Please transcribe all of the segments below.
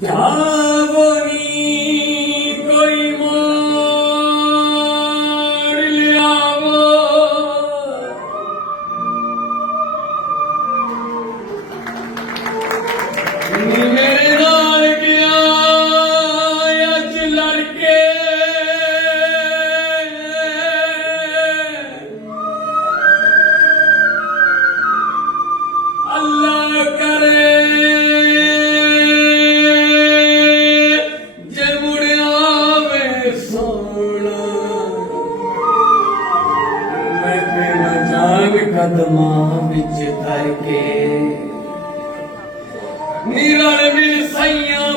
讲 ਕਦਮਾਂ ਵਿੱਚ ਧਰ ਕੇ ਨੀਰਾਂ ਨੇ ਵੀ ਸਈਆਂ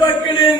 ਪਕੜੇ